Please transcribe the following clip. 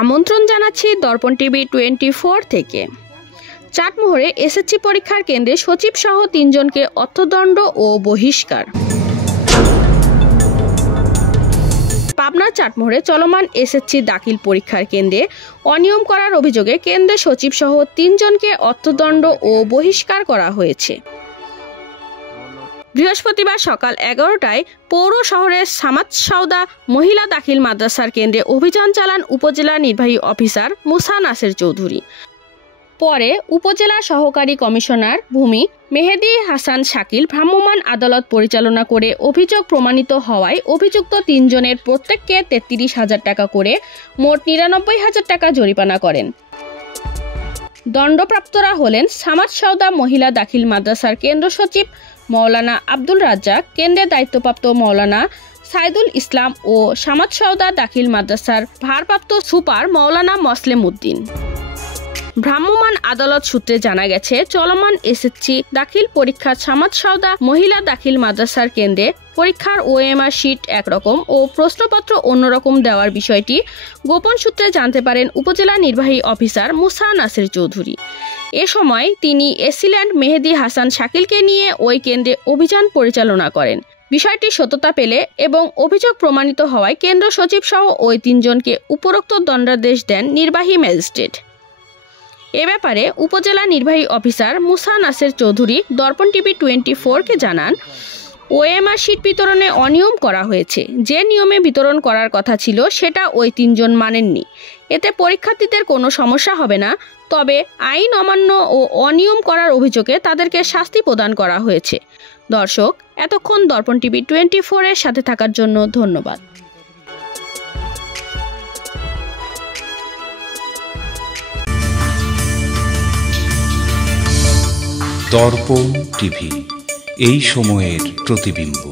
আমন্ত্রণ জানাচ্ছি দর্পণ টিভি 24 থেকে। চাটমোহরে এসএসসি পরীক্ষার কেন্দ্রে সচিব সহ 3 জনকে অর্থদণ্ড ও বহিষ্কার। পাবনার চাটমোহরে চলমান এসএসসি দাখিল পরীক্ষার কেন্দ্রে অনিয়ম করার অভিযোগে কেন্দ্রের সচিব সহ 3 জনকে অর্থদণ্ড ও বহিষ্কার করা হয়েছে। বৃহস্পতিবার সকাল 11টায় পৌর শহরের সামাদসাউদা মহিলা দাখিল মাদ্রাসার কেন্দ্রে অভিযান চালান উপজেলা নির্বাহী অফিসার মুসা নাসের চৌধুরী। পরে উপজেলা সহকারী কমিশনার ভূমি মেহেদী হাসান শাকিল ভ্রাম্যমাণ আদালত পরিচালনা করে অভিযোগ প্রমাণিত হওয়ায় অভিযুক্ত 3 জনের প্রত্যেককে 33,000 টাকা করে মোট 99,000 টাকা জরিমানা করেন। দণ্ডপ্রাপ্তরা হলেন সামাদসাউদা মহিলা দাখিল মাদ্রাসার কেন্দ্র সচিব মৌলানা আব্দুল রাজ্জাক, কেন্দ্রের দায়িত্বপ্রাপ্ত মৌলানা সাইদুল ইসলাম ও সামাদসাউদা দাখিল মাদ্রাসার ভারপ্রাপ্ত সুপার মৌলানা মসলেম উদ্দিন। ভ্রাম্যমাণ আদালত সূত্রে জানা গেছে, চলমান এসএসসি দাখিল পরীক্ষা সামাদসাউদা মহিলা দাখিল মাদ্রাসার কেন্দ্রে পরীক্ষার ওএমআর শিট একরকম ও প্রশ্নপত্র অন্যরকম দেওয়ার বিষয়টি গোপন সূত্রে জানতে পারেন উপজেলা নির্বাহী অফিসার মুসা নাসের চৌধুরী। এ সময় তিনি এসিল্যান্ড মেহেদী হাসান শাকিলকে নিয়ে ওই কেন্দ্রে অভিযান পরিচালনা করেন। বিষয়টি সত্যতা পেলে এবং অভিযোগ প্রমাণিত হওয়ায় কেন্দ্র সচিব সহ ওই 3 জনকে উপরোক্ত দণ্ডাদেশ দেন নির্বাহী ম্যাজিস্ট্রেট। এ ব্যাপারে উপজেলা নির্বাহী অফিসার মুসা নাসের চৌধুরী দর্পণ টিভি 24-কে জানান, ওএমআর শিট বিতরণে অনিয়ম করা হয়েছে। যে নিয়মে বিতরণ করার কথা ছিল সেটা ওই 3 জন মানেননি। এতে পরীক্ষার্থীদের কোনো সমস্যা হবে না, তবে আইন অমান্য ও অনিয়ম করার অভিযোগে তাদেরকে শাস্তি প্রদান করা হয়েছে। দর্শক, এতক্ষণ দর্পণ টিভি 24-এর সাথে থাকার জন্য ধন্যবাদ। দর্পণ টিভি, এই সময়ের প্রতিবিম্ব।